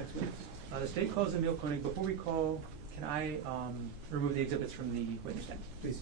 next witness. The state calls Emile Konig. Before we call, can I remove the exhibits from the witness stand? Please.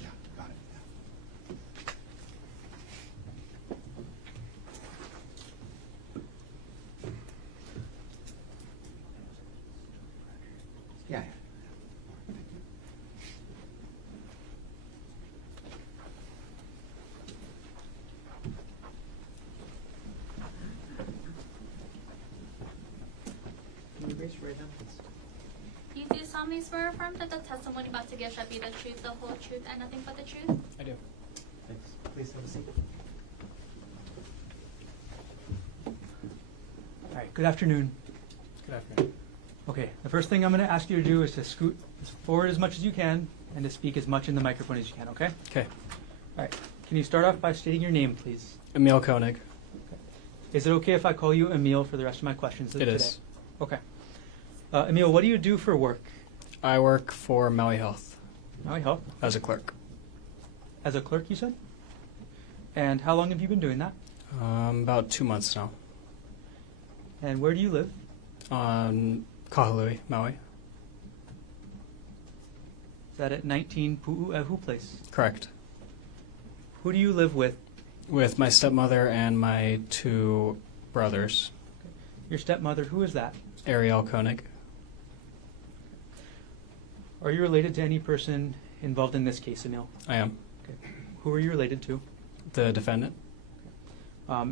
Yeah, got it. Yeah. Yeah. Thank you. Can you raise your right hand, please? You do solemnly swear or affirm that the testimony about to give shall be the truth, the whole truth, and nothing but the truth? I do. Thanks. Please have a seat. All right, good afternoon. Good afternoon. Okay, the first thing I'm going to ask you to do is to scoot forward as much as you can and to speak as much in the microphone as you can, okay? Okay. All right, can you start off by stating your name, please? Emile Konig. Is it okay if I call you Emile for the rest of my questions today? It is. Okay. Emile, what do you do for work? I work for Maui Health Maui Health. as a clerk. As a clerk, you said? And how long have you been doing that? About 2 months now. And where do you live? On Kahului, Maui. Is that at 19 Pu'uehu Place? Correct. Who do you live with? With my stepmother and my 2 brothers. Your stepmother, who is that? Ariel Konig. Are you related to any person involved in this case, Emile? I am. Okay. Who are you related to? The defendant.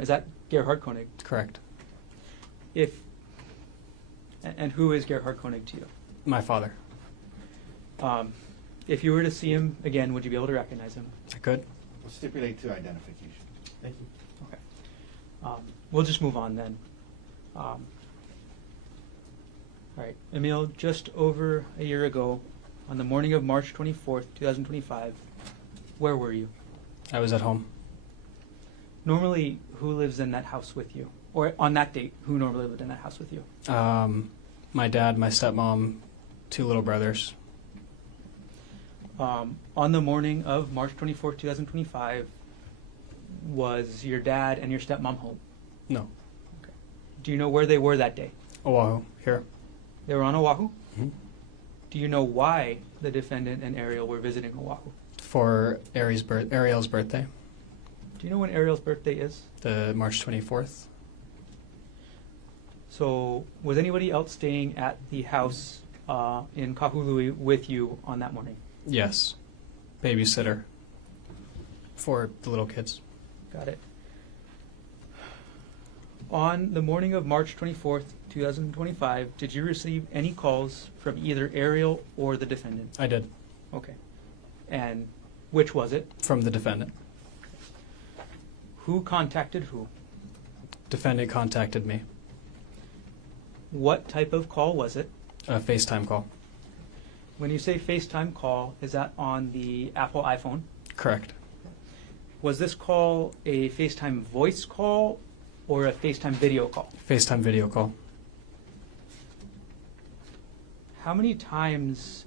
Is that Gerhardt Konig? Correct. And who is Gerhardt Konig to you? My father. If you were to see him again, would you be able to recognize him? I could. We'll stipulate to identification. Thank you. Okay. We'll just move on then. All right, Emile, just over a year ago, on the morning of March 24th, 2025, where were you? I was at home. Normally, who lives in that house with you? Or on that date, who normally lived in that house with you? My dad, my stepmom, 2 little brothers. On the morning of March 24th, 2025, was your dad and your stepmom home? No. Okay. Do you know where they were that day? Oahu, here. They were on Oahu? Mm-hmm. Do you know why the defendant and Ariel were visiting Oahu? For Ariel's birthday, Do you know when Ariel's birthday is? the March 24th. So, was anybody else staying at the house in Kahului with you on that morning? Yes. Babysitter. For the little kids. Got it. On the morning of March 24th, 2025, did you receive any calls from either Ariel or the defendant? I did. Okay. And which was it? From the defendant. Who contacted who? Defendant contacted me. What type of call was it? A FaceTime call. When you say FaceTime call, is that on the Apple iPhone? Correct. Was this call a FaceTime voice call or a FaceTime video call? FaceTime video call. How many times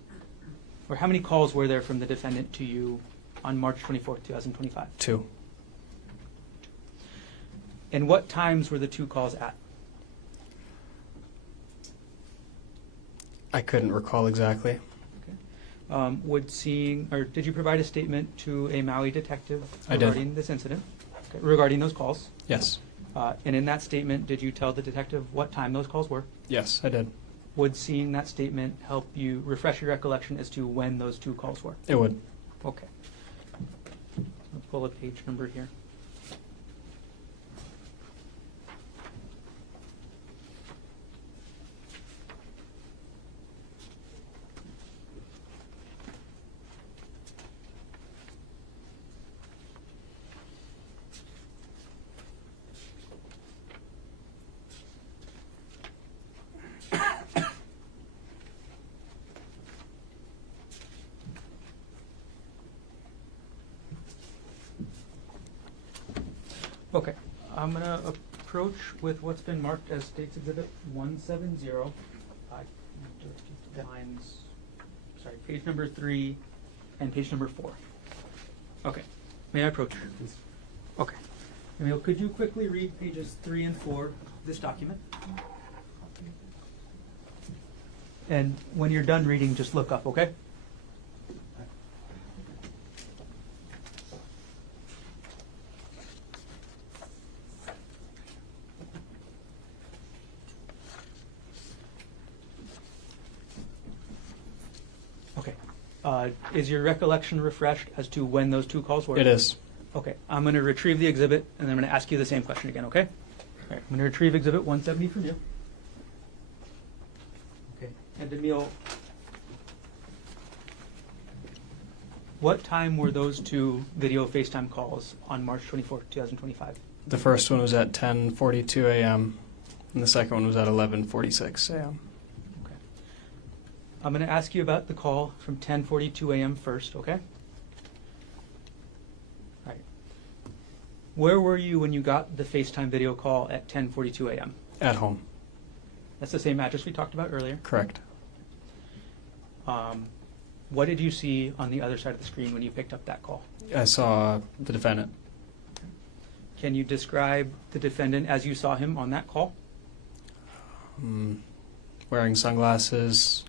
or how many calls were there from the defendant to you on March 24th, 2025? 2. And what times were the 2 calls at? I couldn't recall exactly. Did you provide a statement to a Maui detective I did. regarding this incident? Okay, regarding those calls? Yes. And in that statement, did you tell the detective what time those calls were? Yes, I did. Would seeing that statement help you refresh your recollection as to when those 2 calls were? It would. Okay. I'll pull a page number here. Okay, I'm gonna approach with what's been marked as State's Exhibit 170. Lines, sorry, page number 3 and page number 4. Okay, may I approach? Please. Okay. Emile, could you quickly read pages 3 and 4 of this document? And when you're done reading, just look up, okay? Okay. Is your recollection refreshed as to when those two calls were? It is. Okay, I'm going to retrieve the exhibit, and then I'm going to ask you the same question again, okay? All right, I'm going to retrieve Exhibit 170 from you. Okay, and Emile, what time were those two video FaceTime calls on March 24th, 2025? The first one was at 10:42 a.m. and the second one was at 11:46 a.m. Okay. I'm going to ask you about the call from 10:42 a.m. first, okay? All right. Where were you when you got the FaceTime video call at 10:42 a.m.? At home. That's the same address we talked about earlier. Correct. What did you see on the other side of the screen when you picked up that call? I saw the defendant. Can you describe the defendant as you saw him on that call? Wearing sunglasses,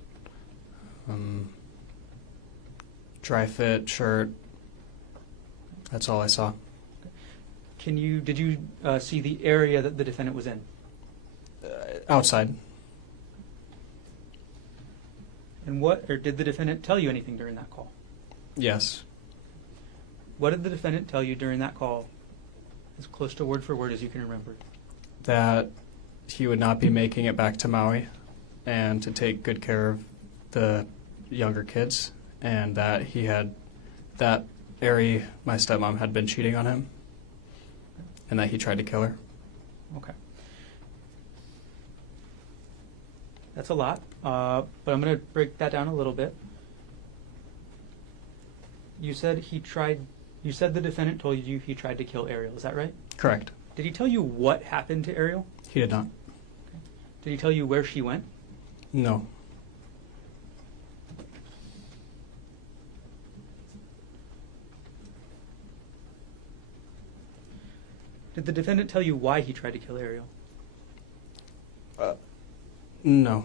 dry fit shirt. That's all I saw. Did you see the area that the defendant was in? Outside. And did the defendant tell you anything during that call? Yes. What did the defendant tell you during that call, as close to word for word as you can remember? That he would not be making it back to Maui and to take good care of the younger kids, and that Ari, my stepmom, had been cheating on him and that he tried to kill her. Okay. That's a lot, but I'm going to break that down a little bit. You said the defendant told you he tried to kill Ariel. Is that right? Correct. Did he tell you what happened to Ariel? He did not. Okay. Did he tell you where she went? No. Did the defendant tell you why he tried to kill Ariel? No.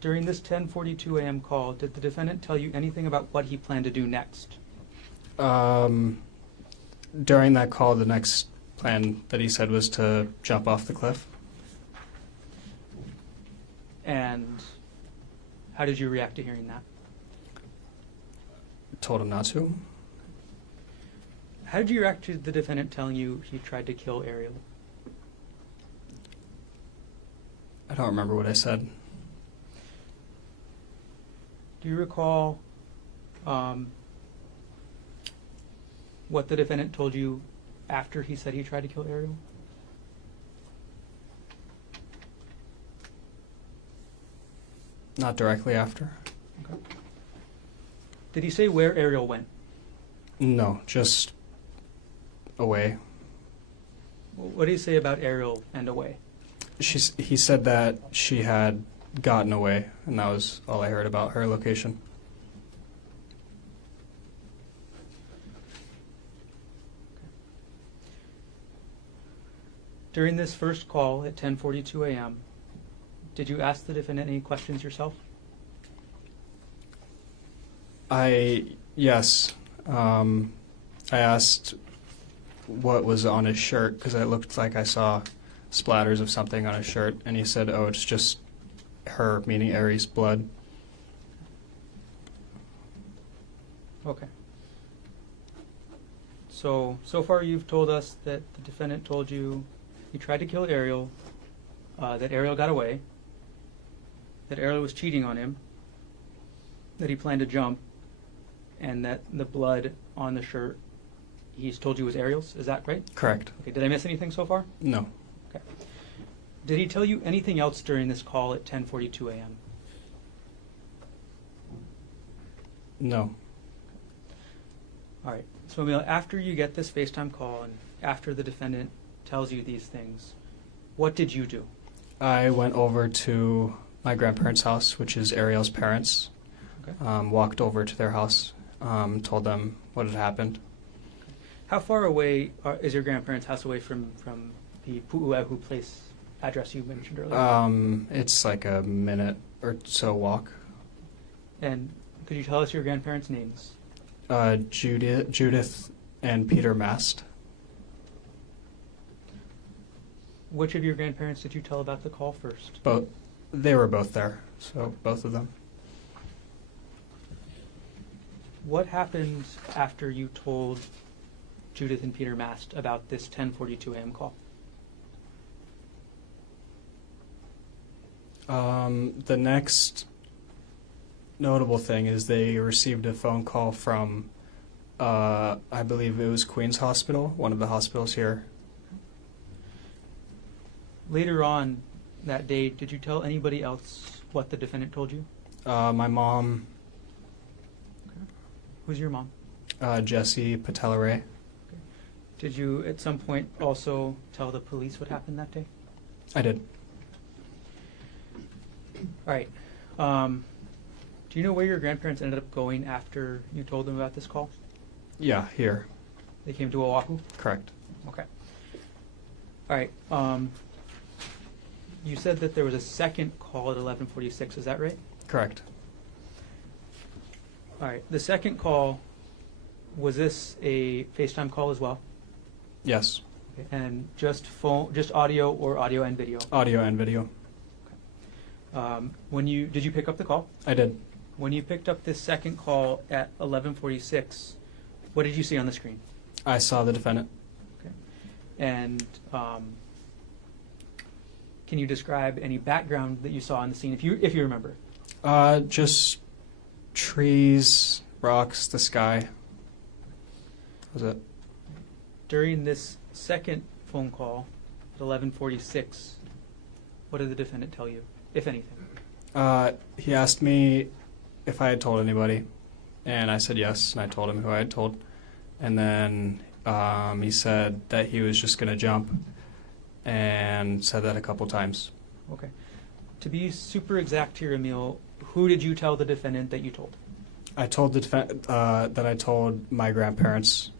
During this 10:42 a.m. call, did the defendant tell you anything about what he planned to do next? During that call, the next plan that he said was to jump off the cliff. And how did you react to hearing that? Told him not to. How did you react to the defendant telling you he tried to kill Ariel? I don't remember what I said. Do you recall what the defendant told you after he said he tried to kill Ariel? Not directly after. Okay. Did he say where Ariel went? No, just away. What did he say about Ariel and away? He said that she had gotten away, and that was all I heard about her location. During this first call at 10:42 a.m., did you ask the defendant any questions yourself? Yes. I asked what was on his shirt because it looked like I saw splatters of something on his shirt, and he said, "Oh, it's just her," meaning Ari's blood. Okay. So far you've told us that the defendant told you he tried to kill Ariel, that Ariel got away, that Ariel was cheating on him, that he planned to jump, and that the blood on the shirt he's told you was Ariel's. Is that right? Correct. Okay, did I miss anything so far? No. Okay. Did he tell you anything else during this call at 10:42 a.m.? No. All right. So, Emile, after you get this FaceTime call and after the defendant tells you these things, what did you do? I went over to my grandparents' house, which is Ariel's parents. Okay. Walked over to their house, told them what had happened. How far away is your grandparents' house away from the Pu'uehu place address you mentioned earlier? It's like a minute or so walk. And could you tell us your grandparents' names? Judith and Peter Mast. Which of your grandparents did you tell about the call first? They were both there, so both of them. What happened after you told Judith and Peter Mast about this 10:42 a.m. call? The next notable thing is they received a phone call from, I believe it was Queens Hospital, one of the hospitals here. Later on that day, did you tell anybody else what the defendant told you? My mom, Who's your mom? Jessie Patelare. Did you at some point also tell the police what happened that day? I did. All right. Do you know where your grandparents ended up going after you told them about this call? Yeah, here. They came to Oahu? Correct. Okay. All right. You said that there was a second call at 11:46. Is that right? Correct. All right. The second call, was this a FaceTime call as well? Yes. Okay. And just audio or audio and video? Audio and video. Did you pick up the call? I did. When you picked up this second call at 11:46, what did you see on the screen? I saw the defendant. Okay. And can you describe any background that you saw on the scene, if you remember? Just trees, rocks, the sky. That was it. During this second phone call at 11:46, what did the defendant tell you, if anything? He asked me if I had told anybody, and I said yes, and I told him who I had told. And then he said that he was just going to jump, and said that a couple times. Okay. To be super exact here, Emile, who did you tell the defendant that you told? I told the that I told my grandparents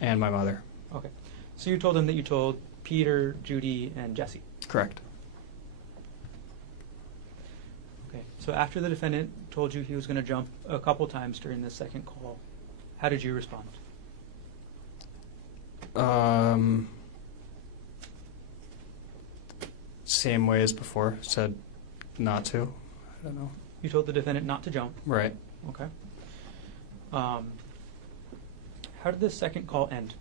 and my mother. Okay. So you told them that you told Peter, Judy, and Jesse. Correct. Okay. So after the defendant told you he was going to jump a couple times during the second call, how did you respond? Same way as before. Said not to. I don't know. You told the defendant not to jump. Right. Okay. How did the second call end?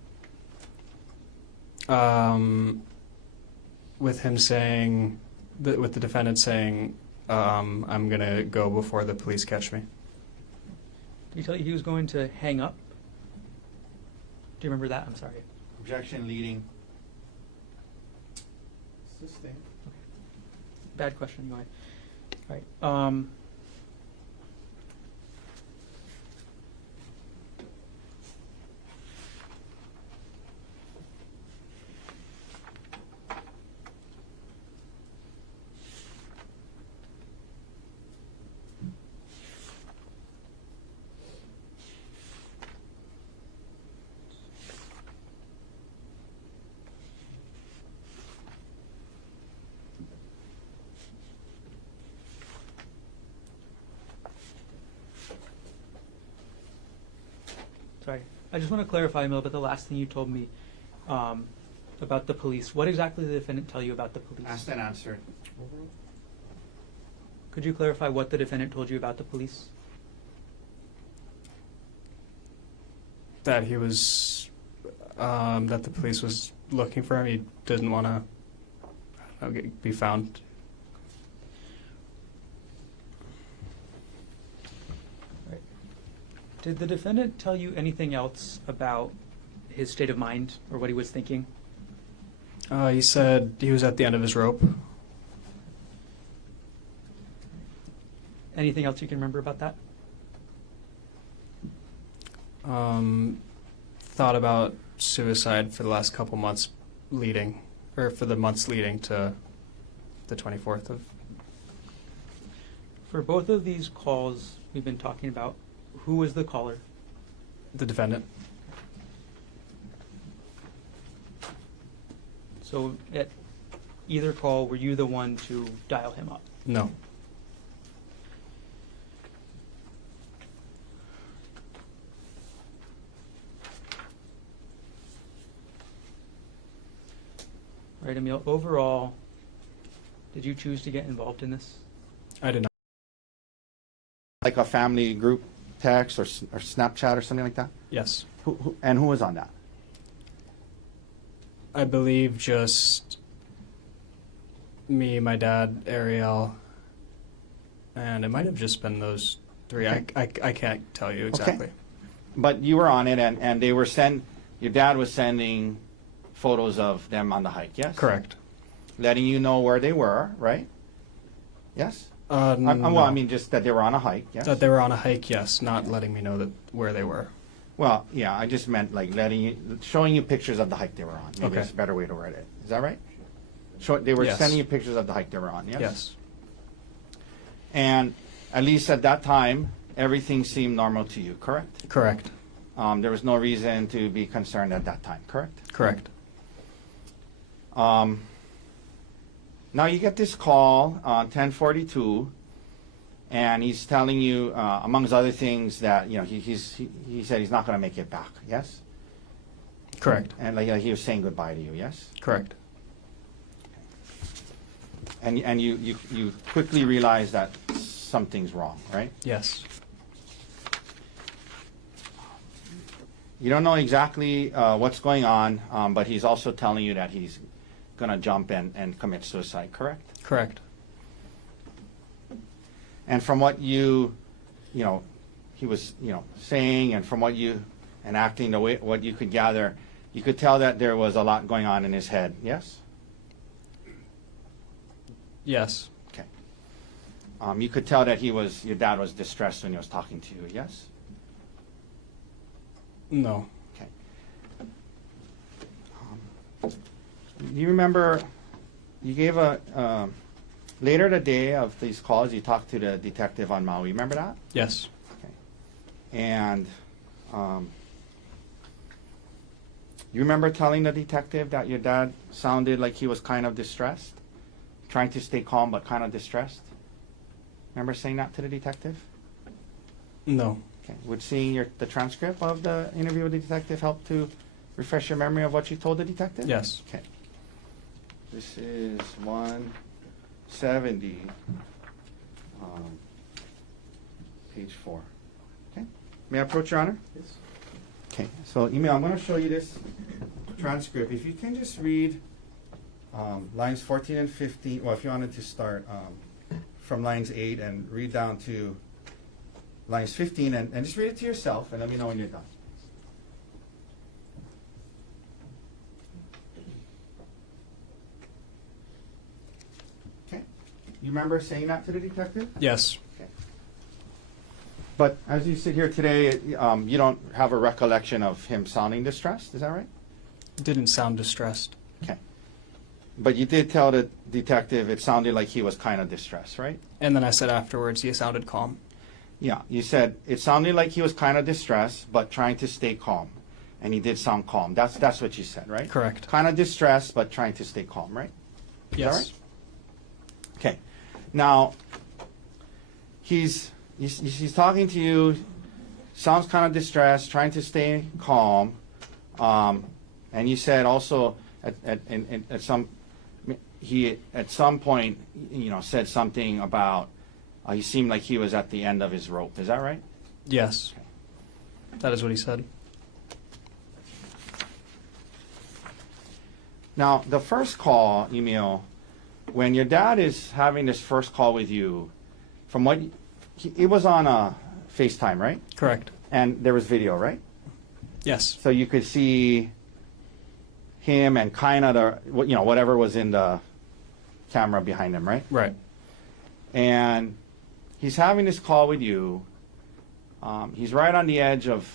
With him saying, with the defendant saying, I'm going to go before the police catch me. Did he tell you he was going to hang up? Do you remember that? I'm sorry. Objection leading. Sustained. Bad question. Go ahead. All right. Sorry. I just want to clarify, Emile, about the last thing you told me about the police. What exactly did the defendant tell you about the police? Asked and answered. Could you clarify what the defendant told you about the police? That he was, that the police was looking for him. He didn't want to be found. Right. Did the defendant tell you anything else about his state of mind or what he was thinking? He said he was at the end of his rope. Anything else you can remember about that? thought about suicide for the last couple months for the months leading to the 24th of. For both of these calls we've been talking about, who was the caller? The defendant. So at either call, were you the one to dial him up? No. Right, Emile, overall, did you choose to get involved in this? I did not. Like a family group text or Snapchat or something like that? Yes. Who was on that? I believe just me, my dad, Ariel, and it might have just been those three. Okay. I can't tell you exactly. But you were on it, and they were your dad was sending photos of them on the hike, yes? Correct. Letting you know where they were, right? Yes? No. Well, I mean, just that they were on a hike, yes? That they were on a hike, yes, not letting me know where they were. Well, yeah, I just meant like showing you pictures of the hike they were on. Maybe Okay. that's a better way to word it. Is that right? They were Yes. sending you pictures of the hike they were on, yes? Yes. And at least at that time, everything seemed normal to you, correct? Correct. There was no reason to be concerned at that time, correct? Correct. Now you get this call on 10:42, and he's telling you, amongst other things, that he said he's not going to make it back. Yes, Correct. and like he was saying goodbye to you. Yes, Correct. and you quickly realize that something's wrong, right? Yes. You don't know exactly what's going on, but he's also telling you that he's going to jump and commit suicide. Correct? Correct. And from what he was, saying, and from what and acting, what you could gather, you could tell that there was a lot going on in his head. Yes? Yes. Okay. You could tell that your dad was distressed when he was talking to you. Yes? No. Okay. Do you remember, you gave later the day of these calls, you talked to the detective on Maui. Remember that? Yes. Okay. And you remember telling the detective that your dad sounded like he was kind of distressed? Trying to stay calm but kind of distressed? Remember saying that to the detective? No. Okay. Would seeing the transcript of the interview with the detective help to refresh your memory of what you told the detective? Yes. Okay. This is 170, page 4. Okay. May I approach, Your Honor? Yes. Okay. So, Emile, I'm going to show you this transcript. If you can just read lines 14 and 15. Well, if you wanted to start from lines 8 and read down to lines 15, and just read it to yourself, and let me know when you're done. Okay. You remember saying that to the detective? Yes. Okay. But as you sit here today, you don't have a recollection of him sounding distressed, is that right? Didn't sound distressed. Okay. But you did tell the detective it sounded like he was kind of distressed, right? And then I said afterwards he sounded calm. Yeah, you said it sounded like he was kind of distressed, but trying to stay calm. And he did sound calm. That's what you said, right? Correct. Kind of distressed, but trying to stay calm, right? Yes. Is that right? Okay. Now, he's talking to you, sounds kind of distressed, trying to stay calm. And you said also at some point, said something about he seemed like he was at the end of his rope. Is that right? Yes. That is what he said. Now, the first call, Emile, when your dad is having this first call with you, from what it was on a FaceTime, right? Correct. And there was video, right? Yes. So you could see him and kind of whatever was in the camera behind him, right? Right. And he's having this call with you. He's right on the edge of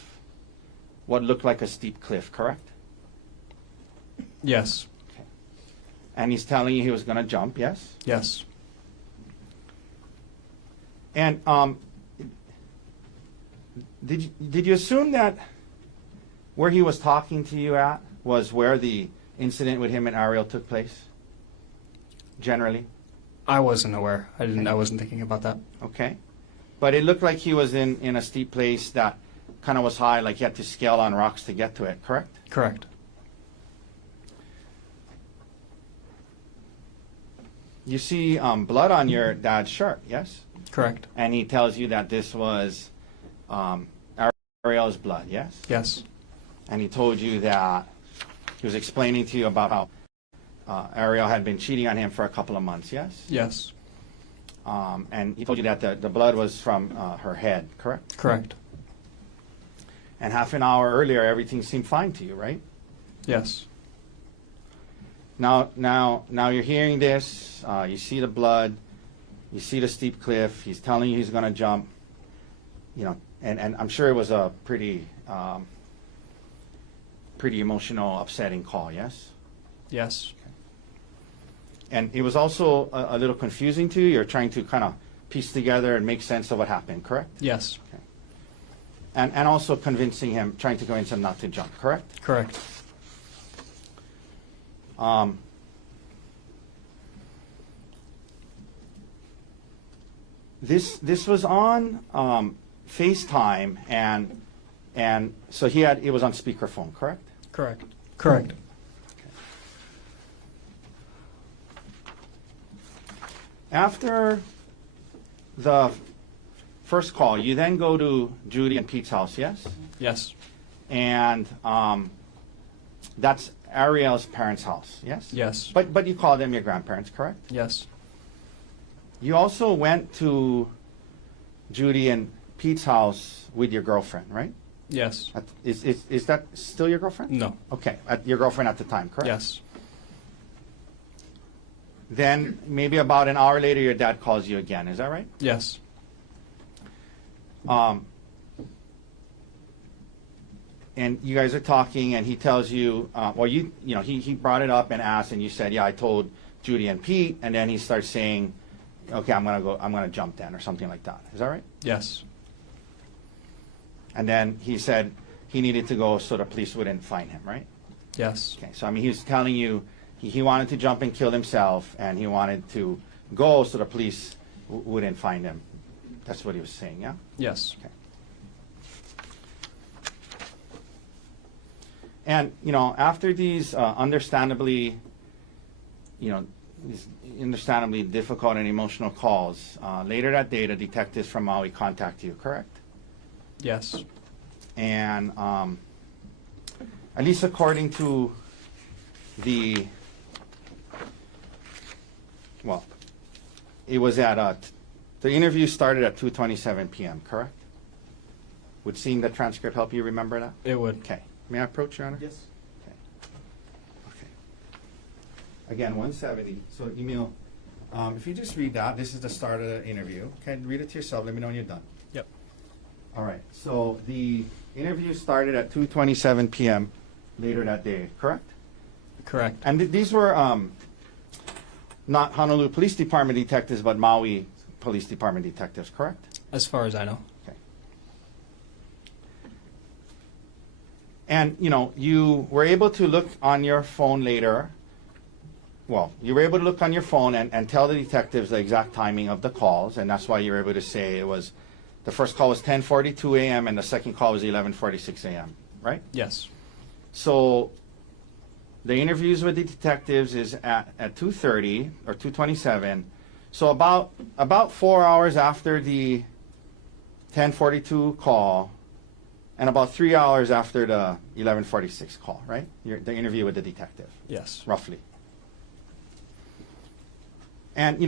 what looked like a steep cliff, correct? Yes. And he's telling you he was going to jump, yes? Yes. And did you assume that where he was talking to you at was where the incident with him and Ariel took place? Generally? I wasn't aware. I wasn't thinking about that. Okay. But it looked like he was in a steep place that kind of was high, like he had to scale on rocks to get to it, correct? Correct. You see blood on your dad's shirt, yes? Correct. And he tells you that this was Ariel's blood, yes? Yes. And he told you that he was explaining to you about how Ariel had been cheating on him for a couple of months, yes? Yes. And he told you that the blood was from her head, correct? Correct. And half an hour earlier, everything seemed fine to you, right? Yes. Now you're hearing this. You see the blood. You see the steep cliff. He's telling you he's going to jump. You know, and I'm sure it was a pretty emotional, upsetting call. Yes. Yes. And it was also a little confusing to you. You're trying to kind of piece together and make sense of what happened. Correct? Yes. Okay. And also trying to convince him not to jump. Correct? Correct. This was on FaceTime, and so it was on speakerphone, correct? Correct. Correct. After the first call, you then go to Judy and Pete's house, yes? Yes. And that's Ariel's parents' house, yes? Yes. But you call them your grandparents, correct? Yes. You also went to Judy and Pete's house with your girlfriend, right? Yes. Is that still your girlfriend? No. Okay, your girlfriend at the time, correct? Yes. Then maybe about an hour later, your dad calls you again. Is that right? Yes. And you guys are talking, and he tells you, he brought it up and asked, and you said, yeah, I told Judy and Pete, and then he starts saying, okay, I'm gonna jump then, or something like that. Is that right? Yes. And then he said he needed to go so the police wouldn't find him, right? Yes. Okay, so I mean, he was telling you he wanted to jump and kill himself, and he wanted to go so the police wouldn't find him. That's what he was saying, yeah? Yes. Okay. And, after these understandably difficult and emotional calls, later that day, the detectives from Maui contact you, correct? Yes. And at least according to it was the interview started at 2:27 p.m., correct? Would seeing the transcript help you remember that? It would. Okay. May I approach, Your Honor? Yes. Okay. Again, 170. So, Emile, if you just read that, this is the start of the interview. Okay, read it to yourself. Let me know when you're done. Yep. All right. So the interview started at 2:27 p.m. later that day, correct? Correct. And these were not Honolulu Police Department detectives, but Maui Police Department detectives, correct? As far as I know. Okay. And, you were able to look on your phone later. Well, you were able to look on your phone and tell the detectives the exact timing of the calls, and that's why you were able to say the first call was 10:42 a.m. and the second call was 11:46 a.m., right? Yes. So the interviews with the detectives is at 2:30 or 2:27. So about 4 hours after the 10:42 call, and about 3 hours after the 11:46 call, right? The interview with the detective, Yes. roughly. And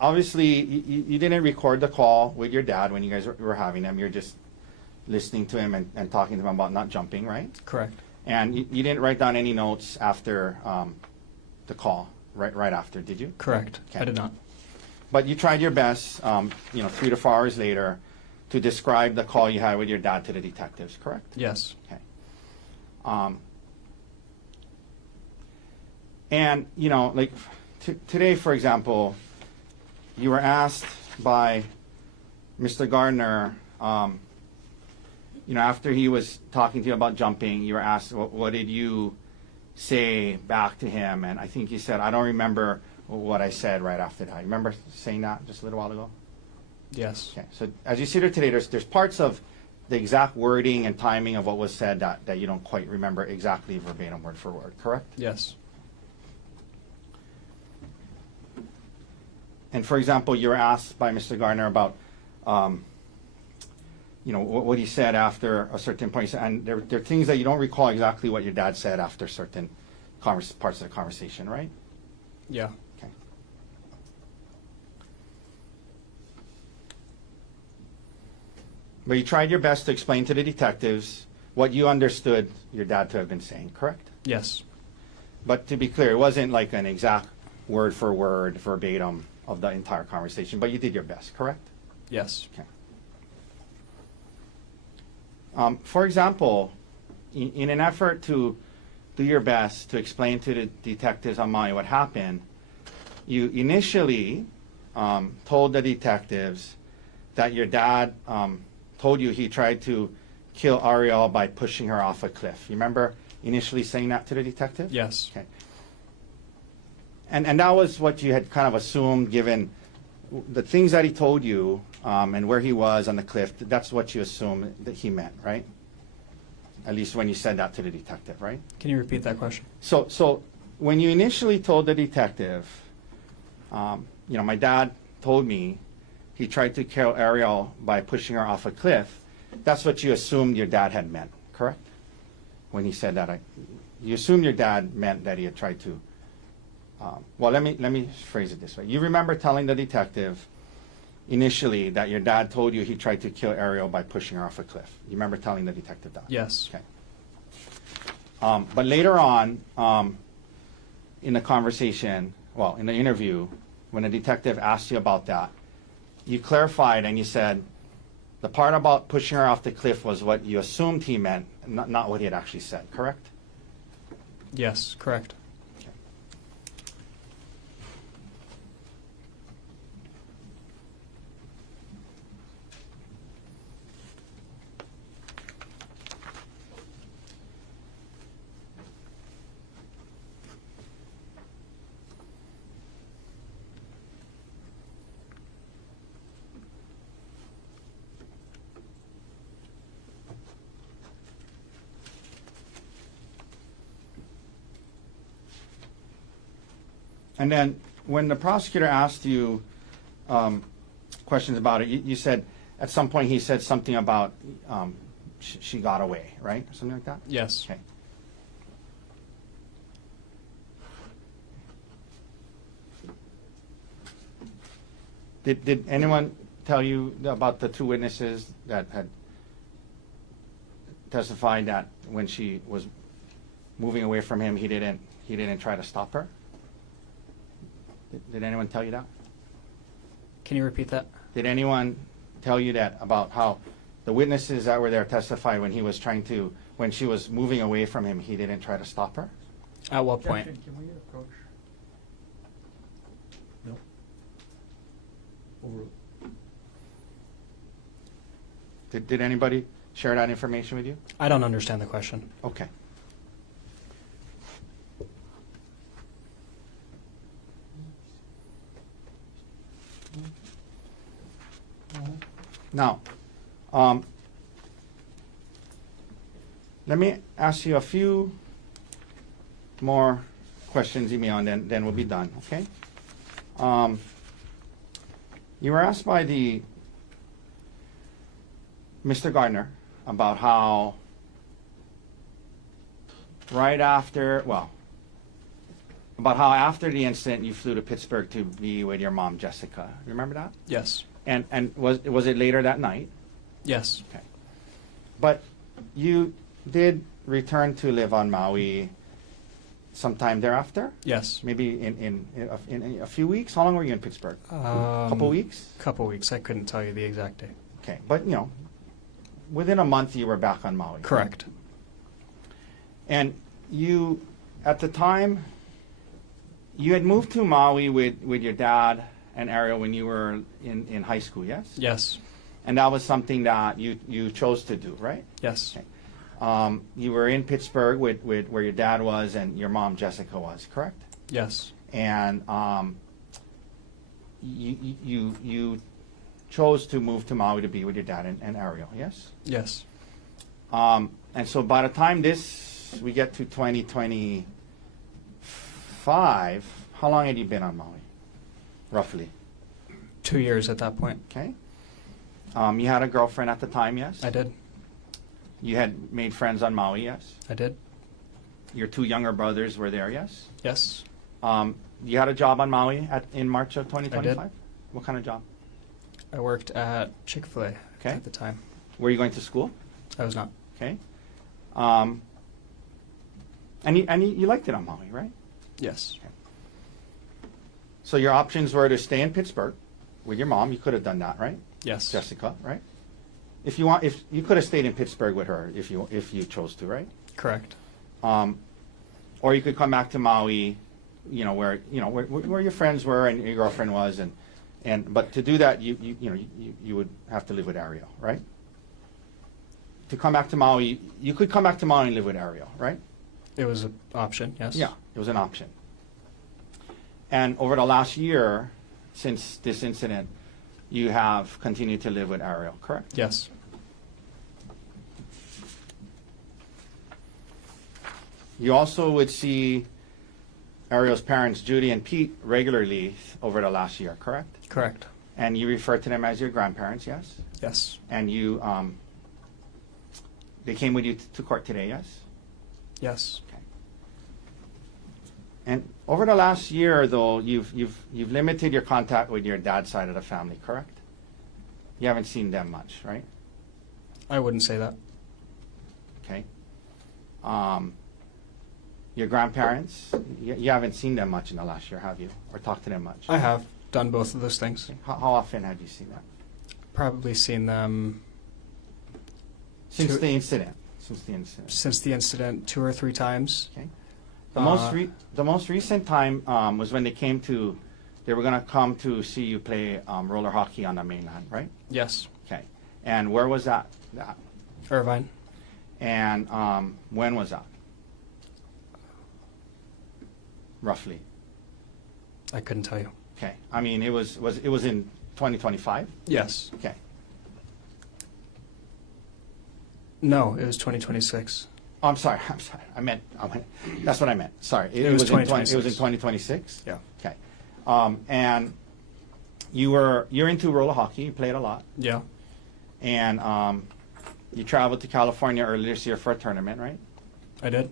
obviously you didn't record the call with your dad when you guys were having them. You're just listening to him and talking to him about not jumping, right? Correct. And you didn't write down any notes after the call, right after, did you? Correct. Okay. I did not. But you tried your best, 3 to 4 hours later, to describe the call you had with your dad to the detectives, correct? Yes. Okay. And, you know, like today, for example, you were asked by Mr. Gardner, you know, after he was talking to you about jumping, you were asked, what did you say back to him? And I think you said, I don't remember what I said right after that. You remember saying that just a little while ago? Yes. Okay, so as you see there today, there's parts of the exact wording and timing of what was said that you don't quite remember exactly verbatim, word for word, correct? Yes. And for example, you were asked by Mr. Gardner about, you know, what he said after a certain point. And there are things that you don't recall exactly what your dad said after certain parts of the conversation, right? Yeah. Okay. But you tried your best to explain to the detectives what you understood your dad to have been saying, correct? Yes. But to be clear, it wasn't like an exact word for word, verbatim of the entire conversation, but you did your best, correct? Yes. Okay. For example, in an effort to do your best to explain to the detectives on Maui what happened, you initially told the detectives that your dad told you he tried to kill Ariel by pushing her off a cliff. You remember initially saying that to the detective? Yes. Okay. And that was what you had kind of assumed, given the things that he told you and where he was on the cliff. That's what you assumed that he meant, right? At least when you said that to the detective, right? Can you repeat that question? So when you initially told the detective, you know, my dad told me he tried to kill Ariel by pushing her off a cliff, that's what you assumed your dad had meant, correct? When he said that, you assumed your dad meant that he had tried to. Well, let me phrase it this way. You remember telling the detective initially that your dad told you he tried to kill Ariel by pushing her off a cliff. You remember telling the detective that? Yes. Okay. But later on, in the conversation, well, in the interview, when the detective asked you about that, you clarified and you said the part about pushing her off the cliff was what you assumed he meant, not what he had actually said, correct? Yes, correct. And then when the prosecutor asked you questions about it, you said at some point he said something about she got away, right? Something like that? Yes. Okay. Did anyone tell you about the two witnesses that had testified that when she was moving away from him, he didn't try to stop her? Did anyone tell you that? Can you repeat that? Did anyone tell you that about how the witnesses that were there testified when when she was moving away from him, he didn't try to stop her? At what point? Can we approach? No. Over. Did anybody share that information with you? I don't understand the question. Okay. Now, let me ask you a few more questions, Emile, and then we'll be done, okay? You were asked by Mr. Gardner about how about how after the incident you flew to Pittsburgh to be with your mom, Jessica. Remember that? Yes. And was it later that night? Yes. Okay. But you did return to live on Maui sometime thereafter? Yes. Maybe in a few weeks? How long were you in Pittsburgh? Couple weeks? Couple weeks. I couldn't tell you the exact day. Okay. But, within a month you were back on Maui. Correct. And you, at the time, you had moved to Maui with your dad and Ariel when you were in high school, yes? Yes. And that was something that you chose to do, right? Yes. Okay. You were in Pittsburgh with where your dad was and your mom, Jessica, was, correct? Yes. And you chose to move to Maui to be with your dad and Ariel, yes? Yes. And so by the time we get to 2025, how long had you been on Maui, roughly? 2 years at that point. Okay. You had a girlfriend at the time, yes? I did. You had made friends on Maui, yes? I did. Your two younger brothers were there, yes? Yes. You had a job on Maui in March of 2025? I did. What kind of job? I worked at Chick-fil-A Okay. at the time. Were you going to school? I was not. Okay. And you liked it on Maui, right? Yes. So your options were to stay in Pittsburgh with your mom. You could have done that, right? Yes. Jessica, right? If you you could have stayed in Pittsburgh with her if you chose to, right? Correct. Or you could come back to Maui, where your friends were and your girlfriend was, but to do that you would have to live with Ariel, right? To come back to Maui, you could come back to Maui and live with Ariel, right? It was an option, yes. Yeah, it was an option. And over the last year, since this incident, you have continued to live with Ariel, correct? Yes. You also would see Ariel's parents, Judy and Pete, regularly over the last year, correct? Correct. And you refer to them as your grandparents, yes? Yes. And you, they came with you to court today, yes? Yes. Okay. And over the last year, though, you've limited your contact with your dad's side of the family, correct? You haven't seen them much, right? I wouldn't say that. Okay. Your grandparents, you haven't seen them much in the last year, have you? Or talked to them much? I have done both of those things. Okay. How often have you seen them? Probably seen them Since Two- the incident. Since the incident. since the incident 2 or 3 times. Okay. The most recent time was when they were going to come to see you play roller hockey on the mainland, right? Yes. Okay. And where was that? Irvine. And when was that? Roughly. I couldn't tell you. Okay. I mean, it was in 2025? Yes. Okay. No, it was 2026. Oh, I'm sorry. I meant that's what I meant. Sorry. It was in 20 2026. It was in 2026? Yeah. Okay. And you're into roller hockey. You played a lot. Yeah. And you traveled to California earlier this year for a tournament, right? I did.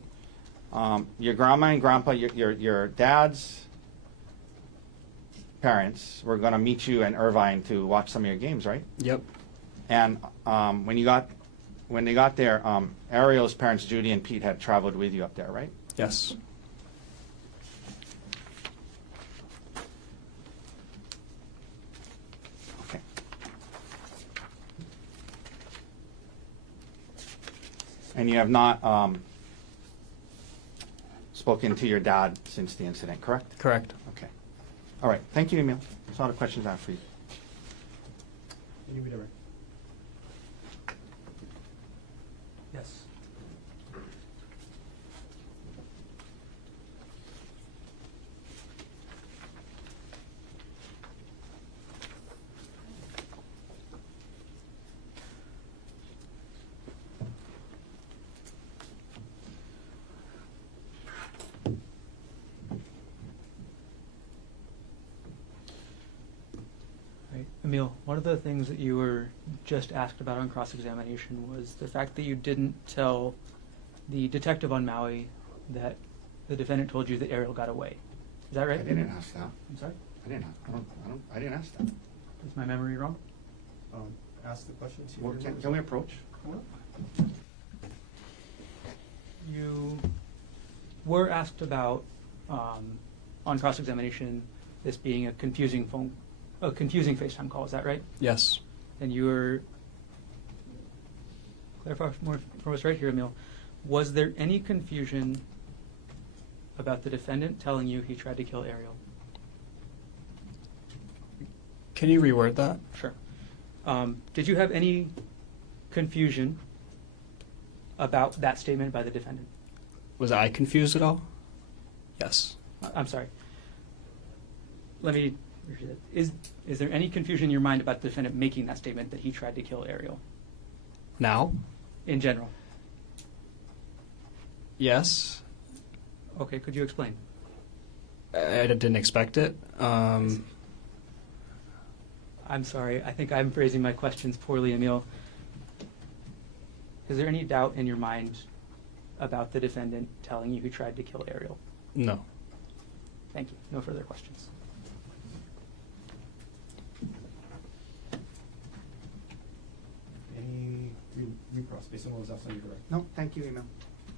Your grandma and grandpa, your dad's parents were going to meet you in Irvine to watch some of your games, right? Yep. And when they got there, Ariel's parents, Judy and Pete, had traveled with you up there, right? Yes. Okay. And you have not spoken to your dad since the incident, correct? Correct. Okay. All right. Thank you, Emile. That's all the questions I have for you. Yes. Right. Emile, one of the things that you were just asked about on cross-examination was the fact that you didn't tell the detective on Maui that the defendant told you that Ariel got away. Is that right? I didn't ask that. I'm sorry? I didn't ask that. Is my memory wrong? Ask the question. See Well, what it can we approach? You were asked about, on cross-examination, this being a confusing FaceTime call. Is that right? Yes. And you were, clarify more for us right here, Emile. Was there any confusion about the defendant telling you he tried to kill Ariel? Can you reword that? Sure. Did you have any confusion about that statement by the defendant? Was I confused at all? Yes. I'm sorry. Let me repeat it. Is there any confusion in your mind about the defendant making that statement that he tried to kill Ariel Now? in general? Yes. Okay, could you explain? I didn't expect it. I'm sorry. I think I'm phrasing my questions poorly, Emile. Is there any doubt in your mind about the defendant telling you he tried to kill Ariel? No. Thank you. No further questions. Any recross based on what was asked on your direct? No, thank you, Emile.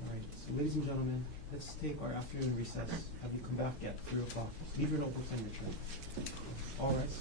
All right, so ladies and gentlemen, let's take our afternoon recess. Have you come back at 3 o'clock? Leave your notebooks and return. All rise.